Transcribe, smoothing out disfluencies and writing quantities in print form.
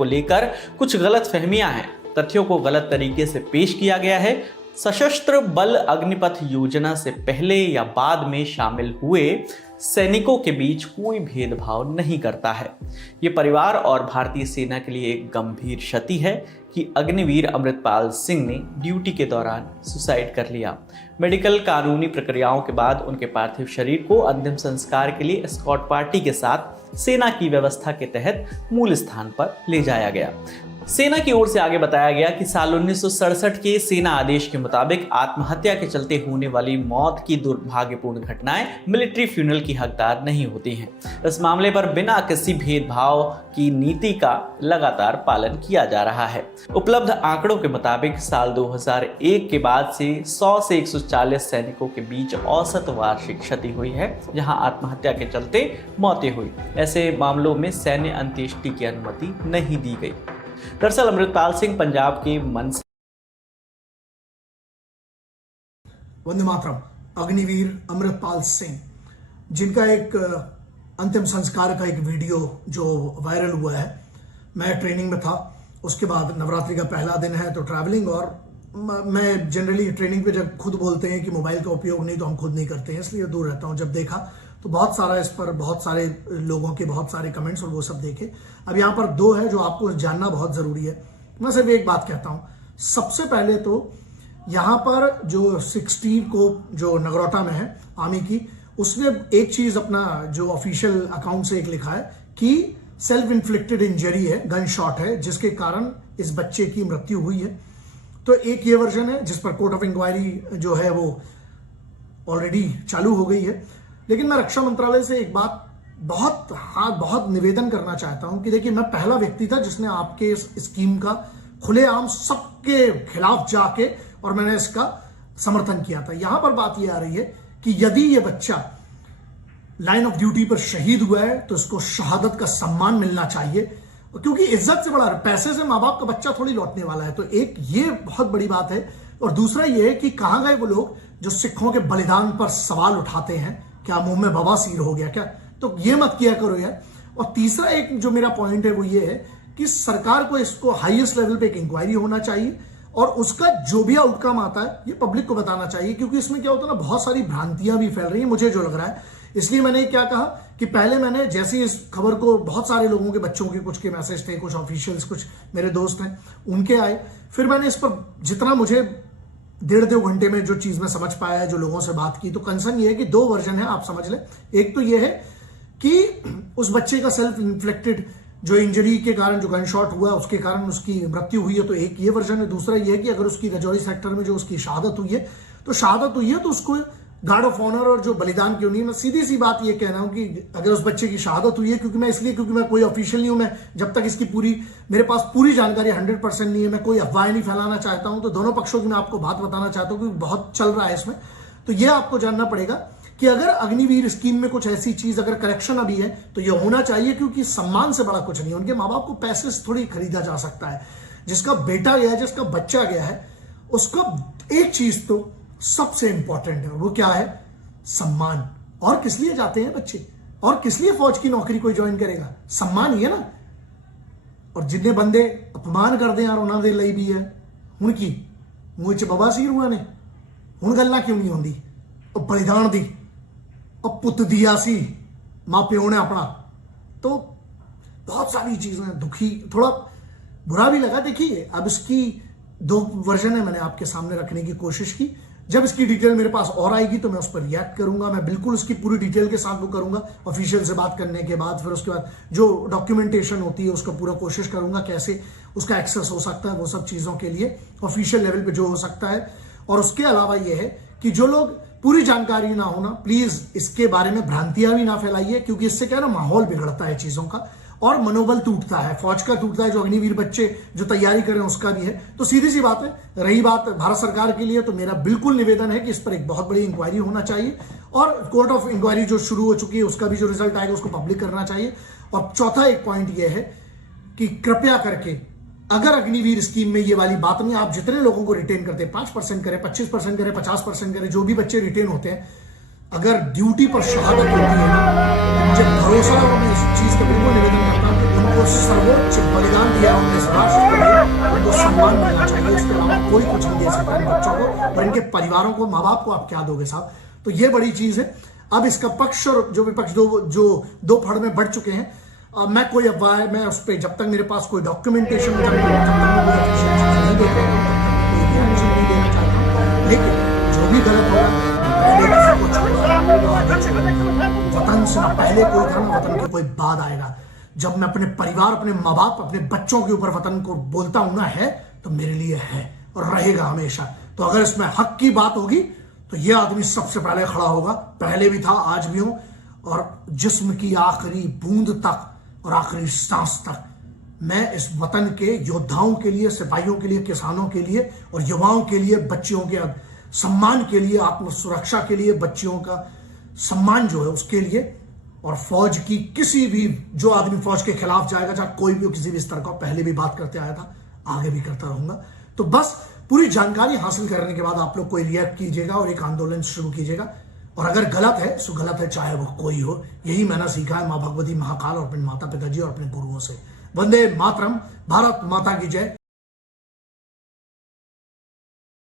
को लेकर कुछ गलतफहमियां हैं। तथ्यों को गलत तरीके से पेश किया गया है। सशस्त्र बल अग्निपथ योजना से पहले या बाद में शामिल हुए सैनिकों के बीच कोई भेदभाव नहीं करता है। ये परिवार और भारतीय सेना के लिए एक गंभीर क्षति है कि अग्निवीर अमृतपाल सिंह ने ड्यूटी के दौरान सुसाइड कर लिया। मेडिकल कानूनी प्रक्रियाओं के बाद उनके पार्थिव शरीर को अंतिम संस्कार के लिए एस्कॉर्ट पार्टी के साथ सेना की व्यवस्था के तहत मूल स्थान पर ले जाया गया। सेना की ओर से आगे बताया गया कि साल 1967 के सेना आदेश के मुताबिक आत्महत्या के चलते होने वाली मौत की दुर्भाग्यपूर्ण घटनाएं मिलिट्री फ्यूनरल की हकदार नहीं होती हैं। इस मामले पर बिना किसी भेदभाव की नीति का लगातार पालन किया जा रहा है। उपलब्ध आंकड़ों के मुताबिक साल 2001 के बाद से 100 से 140 सैनिकों के बीच औसत वार्षिक क्षति हुई है, जहां आत्महत्या के चलते मौतें हुई। ऐसे मामलों में सैन्य अंत्येष्टि की अनुमति नहीं दी गई। दरअसल अमृतपाल सिंह पंजाब के वंदे मातरम अग्निवीर अमृतपाल सिंह, जिनका एक अंतिम संस्कार का एक वीडियो जो वायरल हुआ है। मैं ट्रेनिंग में था, उसके बाद नवरात्रि का पहला दिन है तो ट्रैवलिंग, और मैं जनरली ट्रेनिंग पे जब खुद बोलते हैं कि मोबाइल का उपयोग नहीं तो हम खुद नहीं करते हैं, इसलिए दूर रहता हूं। जब देखा तो बहुत सारा इस पर बहुत सारे लोगों के बहुत सारे कमेंट्स और वो सब देखे। अब यहाँ पर दो है जो आपको जानना बहुत जरूरी है। मैं सिर्फ एक बात कहता हूँ, सबसे पहले तो यहाँ पर जो 16 को जो नगरोटा में है आर्मी की, उसने एक चीज अपना जो ऑफिशियल अकाउंट से एक लिखा है कि सेल्फ इन्फ्लिक्टेड इंजरी है, गन शॉट है, जिसके कारण इस बच्चे की मृत्यु हुई है। तो एक ये वर्जन है जिस पर कोर्ट ऑफ इंक्वायरी जो है वो ऑलरेडी चालू हो गई है। लेकिन मैं रक्षा मंत्रालय से एक बात बहुत निवेदन करना चाहता हूं कि देखिए, मैं पहला व्यक्ति था जिसने आपके इस स्कीम का खुलेआम सबके खिलाफ जाके और मैंने इसका समर्थन किया था। यहां पर बात यह आ रही है कि यदि ये बच्चा लाइन ऑफ ड्यूटी पर शहीद हुआ है तो इसको शहादत का सम्मान मिलना चाहिए, क्योंकि इज्जत से बड़ा पैसे से माँ बाप का बच्चा थोड़ी लौटने वाला है। तो एक ये बहुत बड़ी बात है। और दूसरा ये है कि कहां गए वो लोग जो सिखों के बलिदान पर सवाल उठाते हैं, क्या मुंह में बवासीर हो गया क्या? तो ये मत किया करो यार। और तीसरा एक जो मेरा पॉइंट है वो ये है कि सरकार को इसको हाईएस्ट लेवल पे एक इंक्वायरी होना चाहिए और उसका जो भी आउटकम आता है ये पब्लिक को बताना चाहिए, क्योंकि इसमें क्या होता है ना, बहुत सारी भ्रांतियां भी फैल रही है, मुझे जो लग रहा है। इसलिए मैंने क्या कहा कि पहले मैंने जैसे इस खबर को बहुत सारे लोगों के बच्चों के कुछ के मैसेज थे, कुछ ऑफिशियल्स, कुछ मेरे दोस्त हैं उनके आए, फिर मैंने इस पर जितना मुझे 1.5-2 घंटे में जो चीज मैं समझ पाया है, जो लोगों से बात की, तो कंसर्न ये है कि 2 वर्जन है, आप समझ ले। एक तो ये है कि उस बच्चे का सेल्फ इन्फ्लिक्टेड जो इंजरी के कारण जो गन शॉट हुआ उसके कारण उसकी मृत्यु हुई है, तो एक ये वर्जन है। दूसरा ये है कि अगर उसकी रजौरी सेक्टर में जो उसकी शहादत हुई है तो उसको गार्ड ऑफ ऑनर और जो बलिदान क्यों नहीं। मैं सीधी सी बात ये कह रहा हूं कि अगर उस बच्चे की शहादत हुई है, क्योंकि मैं कोई ऑफिशियल नहीं हूं, मैं जब तक इसकी मेरे पास पूरी जानकारी 100% नहीं है, मैं कोई अफवाह नहीं फैलाना चाहता हूं, तो दोनों पक्षों की मैं आपको बात बताना चाहता हूं क्योंकि बहुत चल रहा है इसमें। तो ये आपको जानना पड़ेगा कि अगर अग्निवीर स्कीम में कुछ ऐसी चीज अगर करेक्शन अभी है तो ये होना चाहिए, क्योंकि सम्मान से बड़ा कुछ नहीं। उनके माँ बाप को पैसे से थोड़ी खरीदा जा सकता है। जिसका बेटा गया है, जिसका बच्चा गया है, उसको एक चीज तो सबसे इंपॉर्टेंट है, वो क्या है? सम्मान। और किस लिए जाते हैं बच्चे, और किस लिए फौज की नौकरी कोई ज्वाइन करेगा? सम्मान ही है ना। और जितने बंदे अपमान कर दें यार उन्होंने लई भी है उनकी मुंह च बवासीर हुआ ने हुण गल्लां क्यों नहीं होंदी? और बलिदान दी और पुत दिया सी मां प्यो ने अपना। तो बहुत सारी चीजें दुखी, थोड़ा बुरा भी लगा। देखिए, अब इसकी 2 वर्जन है, मैंने आपके सामने रखने की कोशिश की। जब इसकी डिटेल मेरे पास और आएगी तो मैं उस पर रिएक्ट करूंगा। मैं बिल्कुल उसकी पूरी डिटेल के साथ वो करूंगा ऑफिशियल से बात करने के बाद। फिर उसके बाद जो डॉक्यूमेंटेशन होती है उसका पूरा कोशिश करूंगा कैसे उसका एक्सेस हो सकता है, वो सब चीजों के लिए ऑफिशियल लेवल पे जो हो सकता है। और उसके अलावा ये है कि जो लोग पूरी जानकारी ना होना, प्लीज इसके बारे में भ्रांतियां भी ना फैलाइए, क्योंकि इससे क्या है ना, माहौल बिगड़ता है चीजों का और मनोबल टूटता है, फौज का टूटता है, जो अग्निवीर बच्चे जो तैयारी करें उसका भी है। तो सीधी सी बात है, रही बात भारत सरकार के लिए, तो मेरा बिल्कुल निवेदन है कि इस पर एक बहुत बड़ी इंक्वायरी होना चाहिए और कोर्ट ऑफ इंक्वायरी जो शुरू हो चुकी है उसका भी जो रिजल्ट आएगा उसको पब्लिक करना चाहिए। और चौथा एक पॉइंट यह है कि कृपया करके अगर अग्निवीर स्कीम में ये वाली बात नहीं, आप जितने लोगों को रिटेन करते हैं 5% करें, 25% करें, 50% करें, जो भी बच्चे रिटेन होते हैं, अगर ड्यूटी पर शहादत होती है ना, तो मुझे भरोसा है, मैं इस चीज का बिल्कुल निवेदन करता हूँ कि उनको सर्वोच्च बलिदान दिया उन्होंने इस राष्ट्र के लिए, उनको सम्मान मिलना चाहिए। इसके अलावा कोई कुछ नहीं दे सकता इन बच्चों को और इनके परिवारों को, माँ बाप को आप क्या दोगे साहब। तो ये बड़ी चीज है। अब इसका पक्ष और जो विपक्ष दो फड़ में बढ़ चुके हैं। मैं कोई अफवाह, मैं उस पर जब तक मेरे पास कोई डॉक्यूमेंटेशन नहीं देते कोई रिएक्शन नहीं देना चाहता। लेकिन जो भी गलत होगा, पहले किसी को छोड़ा, वतन से ना पहले कोई था ना वतन के कोई बाद आएगा। जब मैं अपने परिवार, अपने माँ बाप, अपने बच्चों के ऊपर वतन को बोलता हूं ना, है तो मेरे लिए है और रहेगा हमेशा। तो अगर इसमें हक की बात होगी तो यह आदमी सबसे पहले खड़ा होगा, पहले भी था, आज भी हूं, और जिस्म की आखिरी बूंद तक और आखिरी सांस तक मैं इस वतन के योद्धाओं के लिए, सिपाहियों के लिए, किसानों के लिए और युवाओं के लिए, बच्चियों के सम्मान के लिए, आत्म सुरक्षा के लिए, बच्चियों का सम्मान जो है उसके लिए, और फौज की किसी भी, जो आदमी फौज के खिलाफ जाएगा, चाहे कोई भी किसी भी स्तर का, पहले भी बात करते आया था, आगे भी करता रहूंगा। तो बस पूरी जानकारी हासिल करने के बाद आप लोग कोई रिएक्ट कीजिएगा और एक आंदोलन शुरू कीजिएगा। और अगर गलत है तो गलत है, चाहे वो कोई हो। यही मैंने सीखा है माँ भगवती महाकाल और अपने माता पिताजी और अपने गुरुओं से। वंदे मातरम, भारत माता की जय।